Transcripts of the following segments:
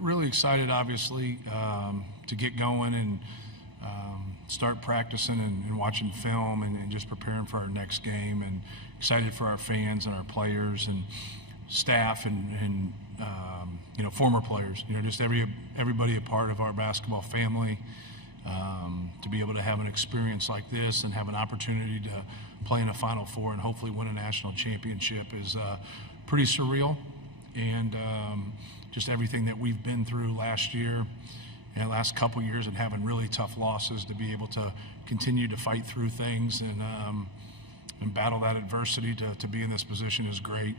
really excited, obviously, to get going and start practicing and watching film and just preparing for our next game, and excited for our fans and our players and staff and former players, just everybody a part of our basketball family, to be able to have an experience like this and have an opportunity to play in a Final Four and hopefully win a national championship is pretty surreal. And just everything that we've been through last year and the last couple years, and having really tough losses, to be able to continue to fight through things and battle that adversity to be in this position is great.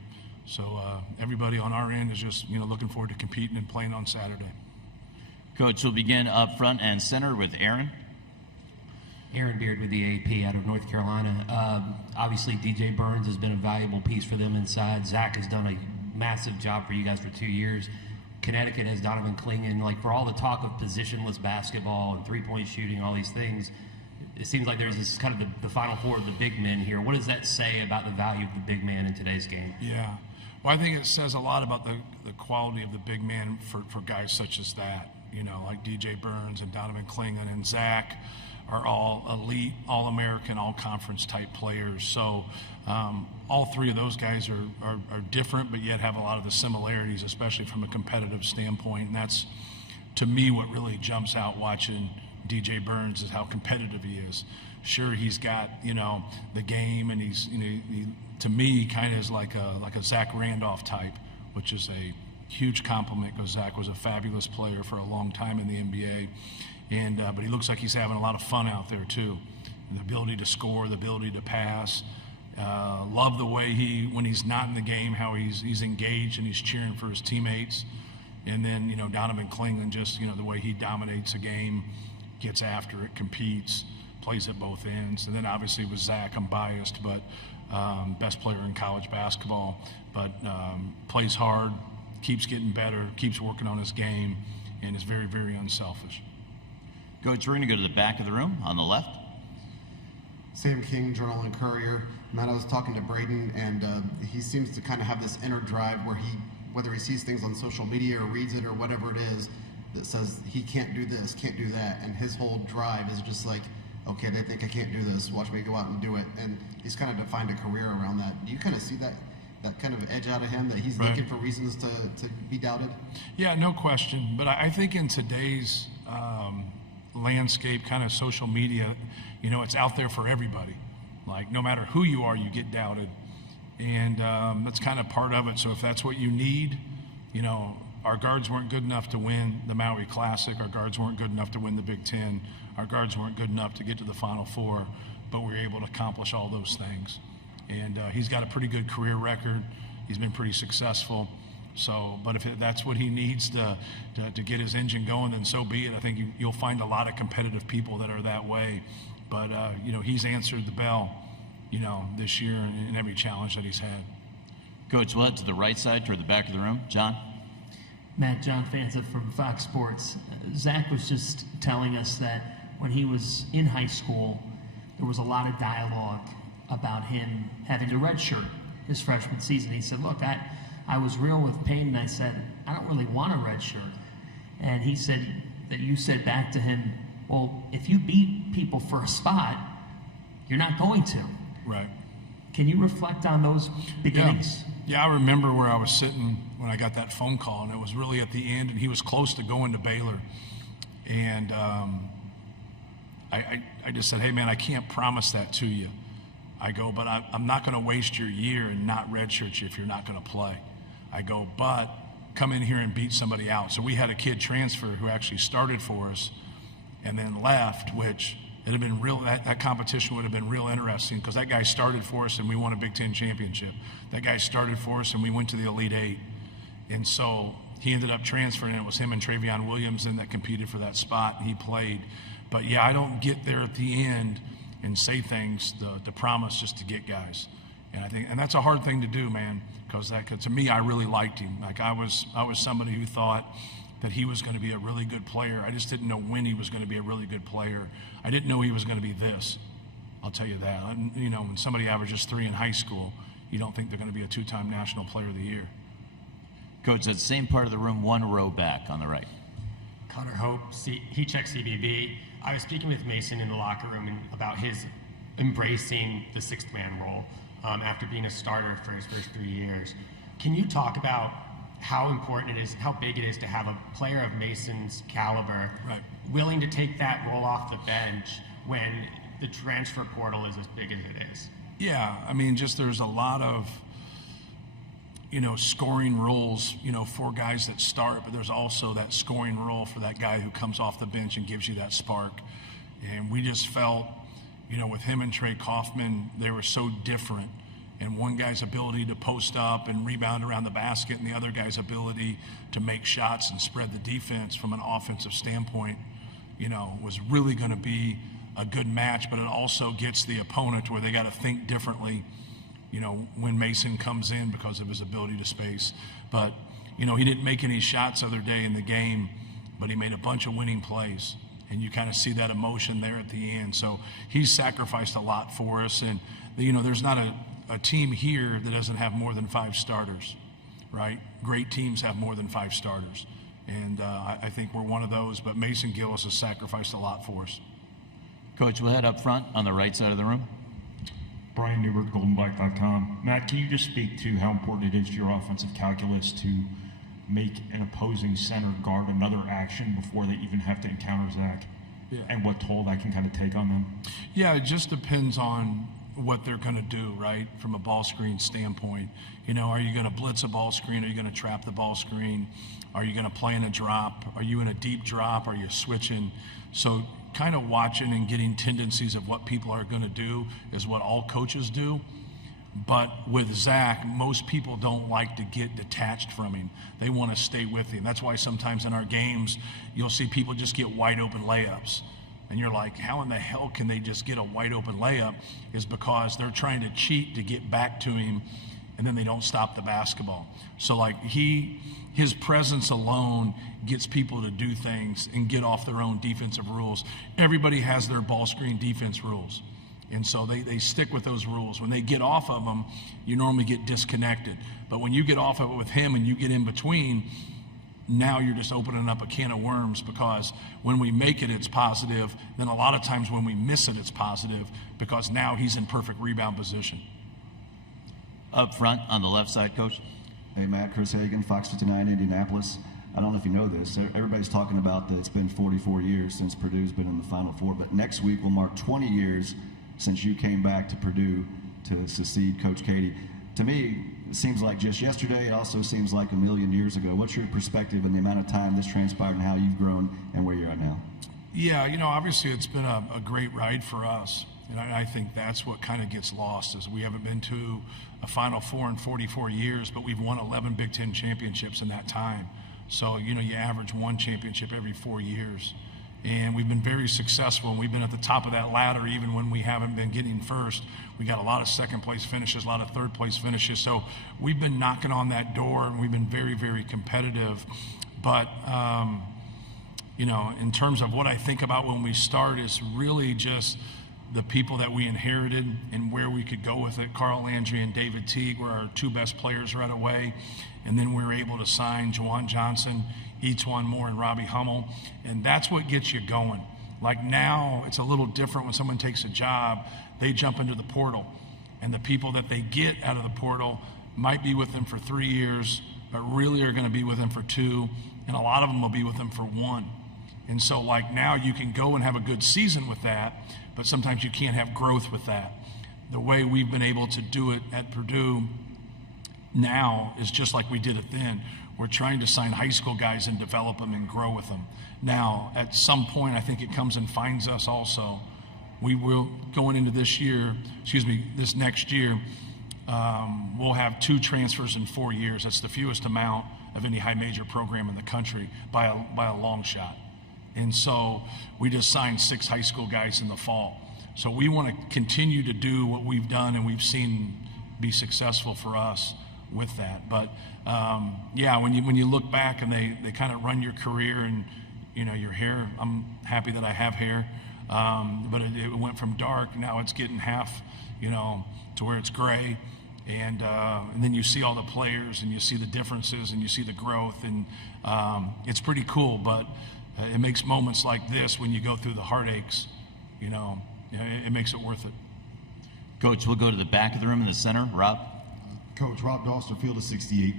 So everybody on our end is just looking forward to competing and playing on Saturday. Coach, we'll begin up front and center with Aaron. Aaron Beard with the AP out of North Carolina. Obviously, DJ Burns has been a valuable piece for them inside. Zach has done a massive job for you guys for 2 years. Connecticut has Donovan Clingan. Like, for all the talk of positionless basketball and three-point shooting, all these things, it seems like there's this kind of the Final Four of the big men here. What does that say about the value of the big man in today's game? Yeah. Well, I think it says a lot about the quality of the big man for guys such as that. Like DJ Burns and Donovan Clingan and Zach are all elite, all-American, all-conference type players. So all three of those guys are different, but yet have a lot of the similarities, especially from a competitive standpoint. And that's, to me, what really jumps out watching DJ Burns, is how competitive he is. Sure, he's got, the game, and he's, he, to me, kind of is like a Zach Randolph type, which is a huge compliment, because Zach was a fabulous player for a long time in the NBA. And but he looks like he's having a lot of fun out there too. The ability to score, the ability to pass. Love the way when he's not in the game, how he's engaged and he's cheering for his teammates. And then Donovan Clingan, just the way he dominates a game, gets after it, competes, plays at both ends. And then obviously with Zach, I'm biased, but best player in college basketball, but plays hard, keeps getting better, keeps working on his game, and is very, very unselfish. Coach, we're going to go to the back of the room on the left. Sam King, Journal and Courier. Matt, I was talking to Braden, and he seems to kind of have this inner drive where whether he sees things on social media or reads it or whatever it is, that says he can't do this, can't do that, and his whole drive is just like, okay, they think I can't do this, watch me go out and do it. And he's kind of defined a career around that. Do you kind of see that kind of edge out of him, that he's right, looking for reasons to be doubted? Yeah, no question. But I think in today's landscape, kind of social media, it's out there for everybody. Like, no matter who you are, you get doubted. And that's kind of part of it. So if that's what you need, our guards weren't good enough to win the Maui Classic. Our guards weren't good enough to win the Big Ten. Our guards weren't good enough to get to the Final Four, but we were able to accomplish all those things. And he's got a pretty good career record. He's been pretty successful. So, but if that's what he needs to get his engine going, then so be it. I think you'll find a lot of competitive people that are that way. But, he's answered the bell, this year in every challenge that he's had. Coach, we'll head to the right side toward the back of the room. John? Matt, John Fanza from Fox Sports. Zach was just telling us that when he was in high school, there was a lot of dialogue about him having to redshirt his freshman season. He said, look, I was real with Payne, and I said, I don't really want a redshirt. And he said that you said back to him, well, if you beat people for a spot, you're not going to. Right. Can you reflect on those beginnings? Yeah, I remember where I was sitting when I got that phone call, and it was really at the end, and he was close to going to Baylor. And I just said, hey, man, I can't promise that to you. I go, but I'm not going to waste your year and not redshirt you if you're not going to play. I go, but come in here and beat somebody out. So we had a kid transfer who actually started for us and then left, which it had been real. That competition would have been real interesting, because that guy started for us and we won a Big Ten championship. That guy started for us and we went to the Elite Eight. And so he ended up transferring, and it was him and Travion Williamson that competed for that spot, and he played. But yeah, I don't get there at the end and say things to promise just to get guys. And I think, and that's a hard thing to do, man, because to me, I really liked him. Like, I was somebody who thought that he was going to be a really good player. I just didn't know when he was going to be a really good player. I didn't know he was going to be this. I'll tell you that. When somebody averages 3 in high school, you don't think they're going to be a 2-time National Player of the Year. Coach, that same part of the room, one row back on the right. Connor Hope, he checks CBB. I was speaking with Mason in the locker room about his embracing the sixth man role after being a starter for his first 3 years. Can you talk about how important it is, how big it is to have a player of Mason's caliber willing to take that role off the bench when the transfer portal is as big as it is? Yeah, I mean, just there's a lot of, scoring rules, for guys that start, but there's also that scoring role for that guy who comes off the bench and gives you that spark. And we just felt, with him and Trey Kaufman, they were so different. And one guy's ability to post up and rebound around the basket and the other guy's ability to make shots and spread the defense from an offensive standpoint, was really going to be a good match, but it also gets the opponent where they got to think differently, when Mason comes in because of his ability to space. But, he didn't make any shots the other day in the game, but he made a bunch of winning plays. And you kind of see that emotion there at the end. So he's sacrificed a lot for us. And, there's not a team here that doesn't have more than 5 starters, right? Great teams have more than 5 starters. And I think we're one of those. But Mason Gillis has sacrificed a lot for us. Coach, we'll head up front on the right side of the room. Brian Newbert, GoldenBlack.com. Matt, can you just speak to how important it is to your offensive calculus to make an opposing center guard another action before they even have to encounter Zach? Yeah. And what toll that can kind of take on them? Yeah, it just depends on what they're going to do, right, from a ball screen standpoint. Are you going to blitz a ball screen? Are you going to trap the ball screen? Are you going to play in a drop? Are you in a deep drop? Are you switching? So kind of watching and getting tendencies of what people are going to do is what all coaches do. But with Zach, most people don't like to get detached from him. They want to stay with him. That's why sometimes in our games, you'll see people just get wide open layups. And you're like, how in the hell can they just get a wide open layup? Is because they're trying to cheat to get back to him, and then they don't stop the basketball. So like his presence alone gets people to do things and get off their own defensive rules. Everybody has their ball screen defense rules. And so they stick with those rules. When they get off of them, you normally get disconnected. But when you get off of it with him and you get in between, now you're just opening up a can of worms, because when we make it, it's positive. Then a lot of times when we miss it, it's positive, because now he's in perfect rebound position. Up front on the left side, Coach. Hey, Matt, Chris Hagan, Fox 59, Indianapolis. I don't know if you know this. Everybody's talking about that it's been 44 years since Purdue's been in the Final Four, but next week will mark 20 years since you came back to Purdue to succeed Coach Cady. To me, it seems like just yesterday. It also seems like a million years ago. What's your perspective on the amount of time this transpired and how you've grown and where you're at now? Yeah, obviously it's been a great ride for us. And I think that's what kind of gets lost, is we haven't been to a Final Four in 44 years, but we've won 11 Big Ten championships in that time. So, you average 1 championship every 4 years. And we've been very successful, and we've been at the top of that ladder even when we haven't been getting first. We got a lot of second-place finishes, a lot of third-place finishes. So we've been knocking on that door, and we've been very, very competitive. But, in terms of what I think about when we start, is really just the people that we inherited and where we could go with it. Carl Landry and David Teague were our 2 best players right away. And then we were able to sign Juwan Johnson, Etuan Moore, and Robbie Hummel. And that's what gets you going. Like now, it's a little different when someone takes a job, they jump into the portal. And the people that they get out of the portal might be with them for 3 years, but really are going to be with them for 2. And a lot of them will be with them for 1. And so like now you can go and have a good season with that, but sometimes you can't have growth with that. The way we've been able to do it at Purdue now is just like we did it then. We're trying to sign high school guys and develop them and grow with them. Now, at some point, I think it comes and finds us also. We will, going into this next year, we'll have 2 transfers in 4 years. That's the fewest amount of any high major program in the country by a long shot. And so we just signed 6 high school guys in the fall. So we want to continue to do what we've done and we've seen be successful for us with that. But when you look back and they kind of run your career and your hair, I'm happy that I have hair, but it went from dark, now it's getting half, to where it's gray, And then you see all the players, and you see the differences, and you see the growth, and it's pretty cool. But it makes moments like this, when you go through the heartaches, it makes it worth it. Coach, we'll go to the back of the room in the center. Rob? Coach, Rob Doster, Field of 68.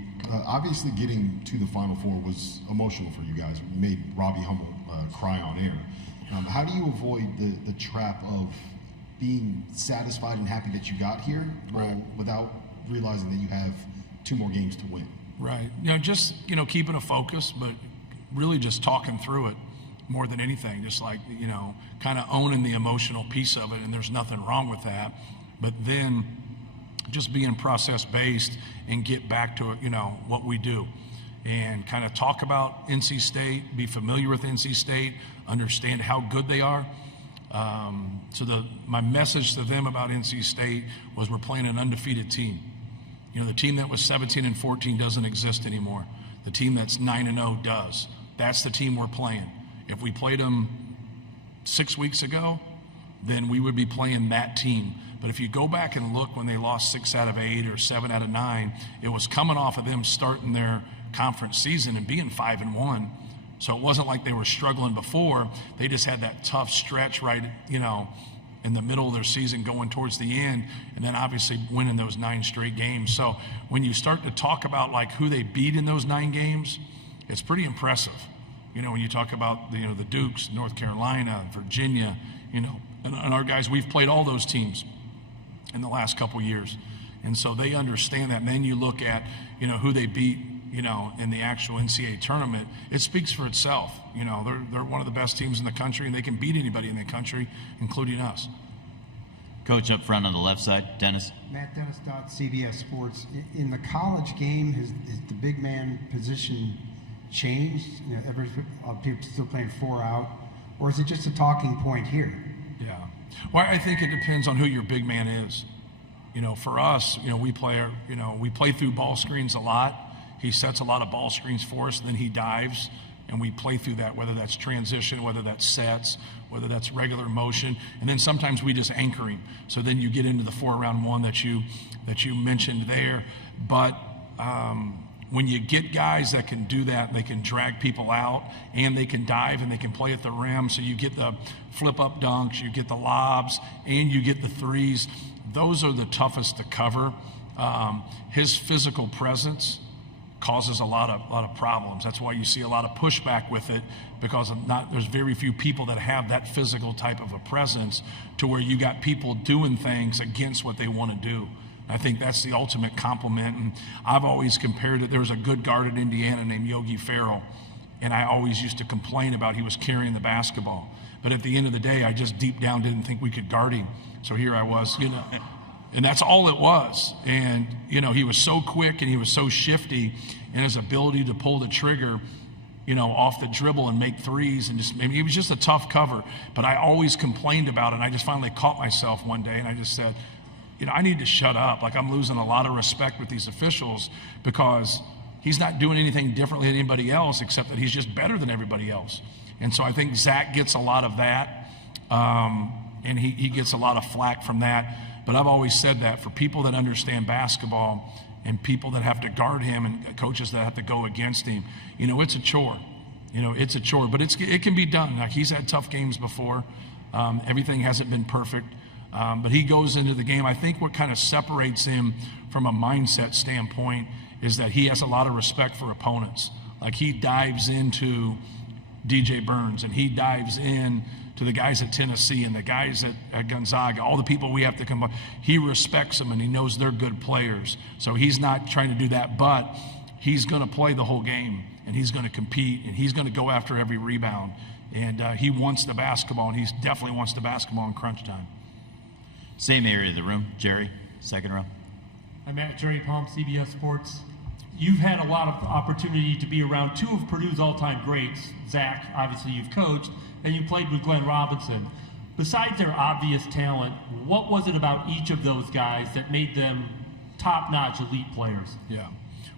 Obviously, getting to the Final Four was emotional for you guys. It made Robbie Hummel cry on air. How do you avoid the trap of being satisfied and happy that you got here, without realizing that you have 2 more games to win? Right. Just keeping a focus, but really just talking through it more than anything. Just like kind of owning the emotional piece of it, and there's nothing wrong with that. But then just being process-based and get back to what we do, and kind of talk about NC State, be familiar with NC State, understand how good they are. So my message to them about NC State was, we're playing an undefeated team. The team that was 17-14 doesn't exist anymore. The team that's 9-0 does. That's the team we're playing. If we played them 6 weeks ago, then we would be playing that team. But if you go back and look when they lost 6 out of 8 or 7 out of 9, it was coming off of them starting their conference season and being 5-1. So it wasn't like they were struggling before. They just had that tough stretch right, in the middle of their season going towards the end, and then obviously winning those 9 straight games. So when you start to talk about like who they beat in those 9 games, it's pretty impressive. When you talk about the Dukes, North Carolina, Virginia, and our guys, we've played all those teams in the last couple years. And so they understand that. And then you look at, who they beat, in the actual NCAA tournament, it speaks for itself. They're one of the best teams in the country, and they can beat anybody in the country, including us. Coach, up front on the left side, Dennis. Matt Dennis, CBS Sports. In the college game, has the big man position changed? People still playing 4 out, or is it just a talking point here? Yeah. Well, I think it depends on who your big man is. For us, we play through ball screens a lot. He sets a lot of ball screens for us, and then he dives, and we play through that, whether that's transition, whether that's sets, whether that's regular motion, and then sometimes we just anchor him. So then you get into the 4-round-1 that you mentioned there. But when you get guys that can do that, they can drag people out, and they can dive, and they can play at the rim, so you get the flip-up dunks, you get the lobs, and you get the threes. Those are the toughest to cover. His physical presence causes a lot of problems. That's why you see a lot of pushback with it, because there's very few people that have that physical type of a presence to where you got people doing things against what they want to do. I think that's the ultimate compliment. And I've always compared it. There was a good guard in Indiana named Yogi Ferrell, and I always used to complain about he was carrying the basketball. But at the end of the day, I just deep down didn't think we could guard him. So here I was, and that's all it was. And, he was so quick and he was so shifty, and his ability to pull the trigger, off the dribble and make threes, and it was just a tough cover. But I always complained about it, and I just finally caught myself one day, and I just said, I need to shut up. Like, I'm losing a lot of respect with these officials, because he's not doing anything differently than anybody else, except that he's just better than everybody else. And so I think Zach gets a lot of that, and he gets a lot of flack from that. But I've always said that for people that understand basketball and people that have to guard him and coaches that have to go against him, it's a chore. It's a chore, but it can be done. Like, he's had tough games before. Everything hasn't been perfect, but he goes into the game. I think what kind of separates him from a mindset standpoint is that he has a lot of respect for opponents. Like, he dives into DJ Burns, and he dives in to the guys at Tennessee and the guys at Gonzaga, all the people we have to come. He respects them, and he knows they're good players. So he's not trying to do that, but he's going to play the whole game, and he's going to compete, and he's going to go after every rebound. And he wants the basketball, and he definitely wants the basketball in crunch time. Same area of the room. Jerry, second row. I'm Jerry Palm, CBS Sports. You've had a lot of opportunity to be around 2 of Purdue's all-time greats. Zach, obviously you've coached, and you played with Glenn Robinson. Besides their obvious talent, what was it about each of those guys that made them top-notch elite players? Yeah.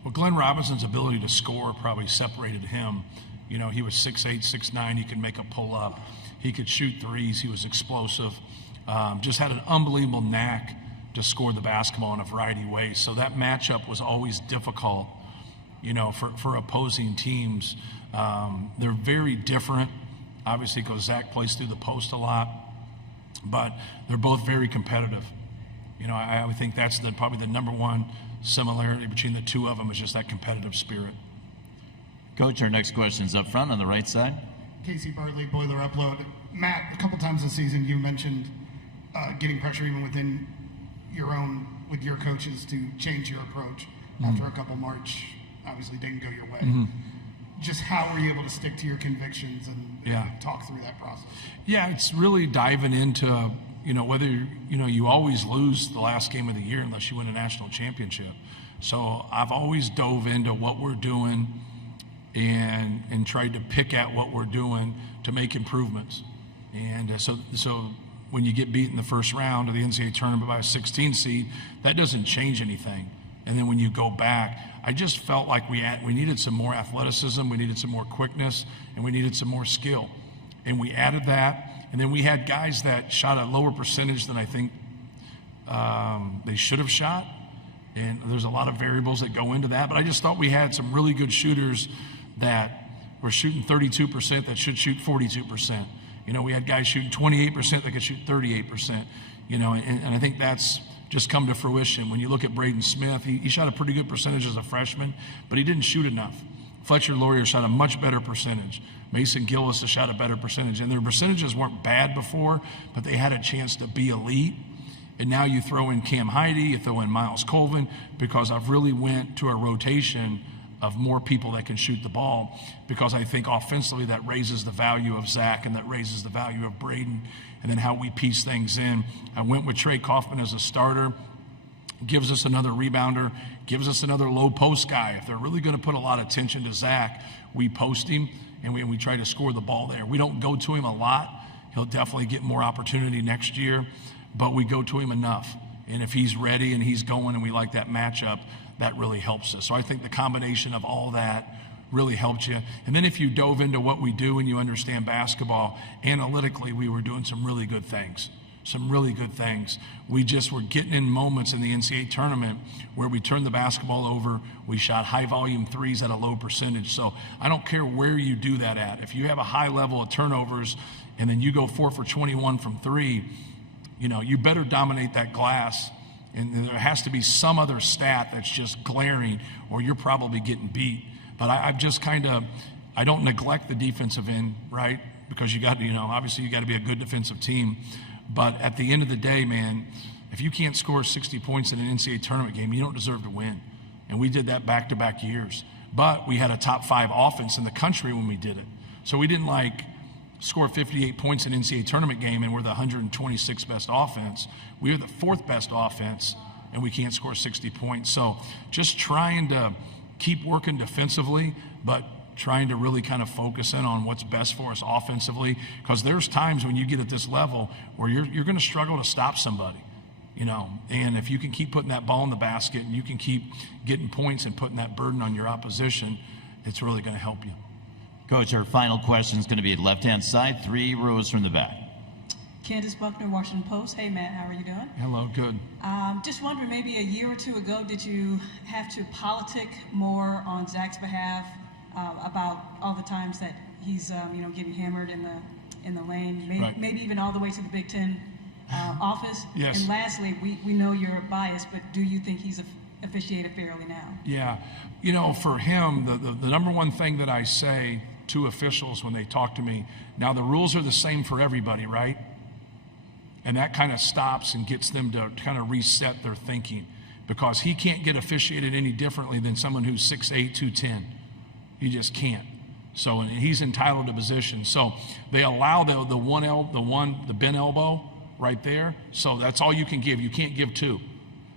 Well, Glenn Robinson's ability to score probably separated him. He was 6'8", 6'9". He could make a pull-up. He could shoot threes. He was explosive. Just had an unbelievable knack to score the basketball in a variety of ways. So that matchup was always difficult, for opposing teams. They're very different, obviously, because Zach plays through the post a lot, but they're both very competitive. I would think that's probably the number one similarity between the two of them is just that competitive spirit. Coach, our next question is up front on the right side. Casey Bartley, Boiler Upload. Matt, a couple times this season you mentioned getting pressure even within with your coaches to change your approach after a couple March obviously didn't go your way. Just how were you able to stick to your convictions and talk through that process? Yeah, it's really diving into, whether, you always lose the last game of the year unless you win a national championship. So I've always dove into what we're doing and tried to pick at what we're doing to make improvements. And so when you get beat in the first round of the NCAA tournament by a 16 seed, that doesn't change anything. And then when you go back, I just felt like we needed some more athleticism, we needed some more quickness, and we needed some more skill. And we added that. And then we had guys that shot a lower percentage than I think they should have shot. And there's a lot of variables that go into that. But I just thought we had some really good shooters that were shooting 32% that should shoot 42%. We had guys shooting 28% that could shoot 38%. And I think that's just come to fruition. When you look at Braden Smith, he shot a pretty good percentage as a freshman, but he didn't shoot enough. Fletcher Laurier shot a much better percentage. Mason Gillis has shot a better percentage. And their percentages weren't bad before, but they had a chance to be elite. And now you throw in Cam Heide, you throw in Miles Colvin, because I've really went to a rotation of more people that can shoot the ball, because I think offensively that raises the value of Zach and that raises the value of Braden, and then how we piece things in. I went with Trey Kaufman as a starter, gives us another rebounder, gives us another low post guy. If they're really going to put a lot of attention to Zach, we post him and we try to score the ball there. We don't go to him a lot. He'll definitely get more opportunity next year, but we go to him enough. And if he's ready and he's going and we like that matchup, that really helps us. So I think the combination of all that really helped you. And then if you dove into what we do and you understand basketball, analytically we were doing some really good things. We just were getting in moments in the NCAA tournament where we turned the basketball over, we shot high volume threes at a low percentage. So I don't care where you do that at. If you have a high level of turnovers and then you go 4 for 21 from three, you better dominate that glass. And there has to be some other stat that's just glaring, or you're probably getting beat. But I've just I don't neglect the defensive end, right? Because you got to, obviously you got to be a good defensive team. But at the end of the day, man, if you can't score 60 points in an NCAA tournament game, you don't deserve to win. And we did that back-to-back years. But we had a top 5 offense in the country when we did it. So we didn't score 58 points in an NCAA tournament game and we're the 126th best offense. We are the 4th best offense and we can't score 60 points. So just trying to keep working defensively, but trying to really kind of focus in on what's best for us offensively, because there's times when you get at this level where you're going to struggle to stop somebody, and if you can keep putting that ball in the basket and you can keep getting points and putting that burden on your opposition, it's really going to help you. Coach, our final question is going to be at left-hand side, 3 rows from the back. Candace Buckner, Washington Post. Hey, Matt, how are you doing? Hello, good. Just wondering, maybe a year or two ago, did you have to politic more on Zach's behalf about all the times that he's, getting hammered in the lane, Right. maybe even all the way to the Big Ten office? Yes. And lastly, we know you're biased, but do you think he's officiated fairly now? Yeah. For him, the number one thing that I say to officials when they talk to me, now the rules are the same for everybody, right? And that kind of stops and gets them to kind of reset their thinking, because he can't get officiated any differently than someone who's 6'8", 210. He just can't. So, and he's entitled to position. So they allow the bent elbow right there. So that's all you can give. You can't give 2.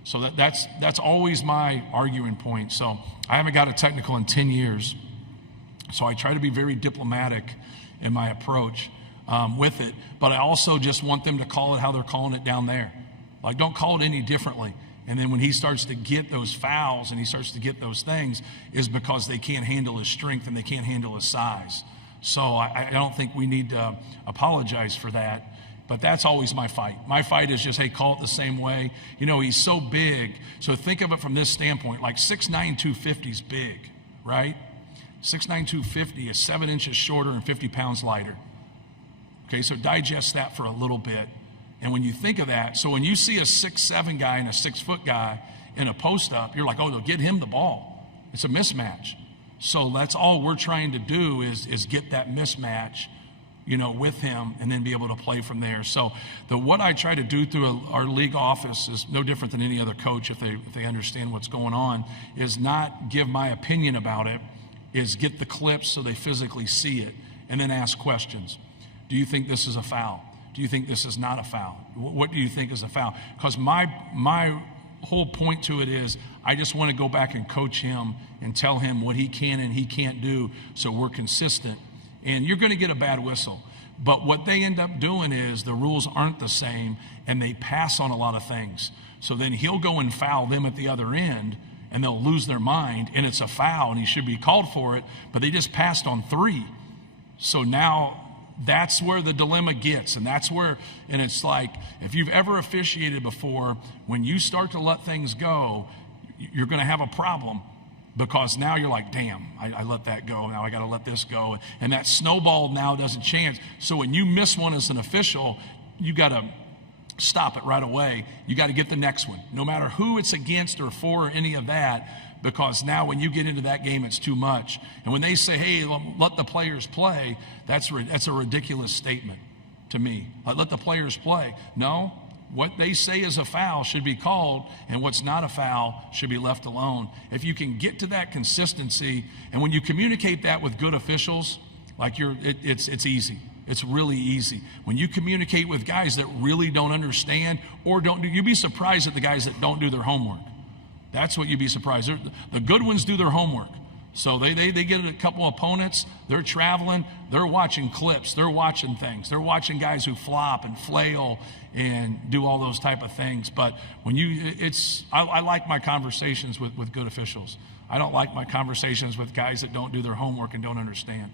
So that's always my arguing point. So I haven't got a technical in 10 years. So I try to be very diplomatic in my approach with it. But I also just want them to call it how they're calling it down there. Don't call it any differently. And then when he starts to get those fouls and he starts to get those things, is because they can't handle his strength and they can't handle his size. So I don't think we need to apologize for that. But that's always my fight. My fight is just, hey, call it the same way. You know, he's so big. So think of it from this standpoint. Like 6'9", 250 is big, right? 6'9", 250 is 7 inches shorter and 50 pounds lighter. Okay, so digest that for a little bit. And when you think of that, so when you see a 6'7" guy and a 6-foot guy in a post-up, you're like, oh, they'll get him the ball. It's a mismatch. So that's all we're trying to do is get that mismatch, you know, with him, and then be able to play from there. So what I try to do through our league office is no different than any other coach if they understand what's going on, is not give my opinion about it, is get the clips so they physically see it, and then ask questions. Do you think this is a foul? Do you think this is not a foul? What do you think is a foul? Because my whole point to it is I just want to go back and coach him and tell him what he can and he can't do so we're consistent. And you're going to get a bad whistle. But what they end up doing is the rules aren't the same, and they pass on a lot of things. So then he'll go and foul them at the other end, and they'll lose their mind, and it's a foul, and he should be called for it, but they just passed on 3. So now that's where the dilemma gets, and that's where, and it's like, if you've ever officiated before, when you start to let things go, you're going to have a problem. Because now you're like, damn, I let that go. Now I got to let this go. And that snowball now doesn't change. So when you miss one as an official, you got to stop it right away. You got to get the next one, no matter who it's against or for or any of that, because now when you get into that game, it's too much. And when they say, hey, let the players play, that's a ridiculous statement to me. Let the players play. No. What they say is a foul should be called, and what's not a foul should be left alone. If you can get to that consistency, and when you communicate that with good officials, like it's easy. It's really easy. When you communicate with guys that really don't understand or don't do, you'd be surprised at the guys that don't do their homework. That's what you'd be surprised. The good ones do their homework. So they get a couple opponents, they're traveling, they're watching clips, they're watching things. They're watching guys who flop and flail and do all those type of things. But when I like my conversations with good officials. I don't like my conversations with guys that don't do their homework and don't understand.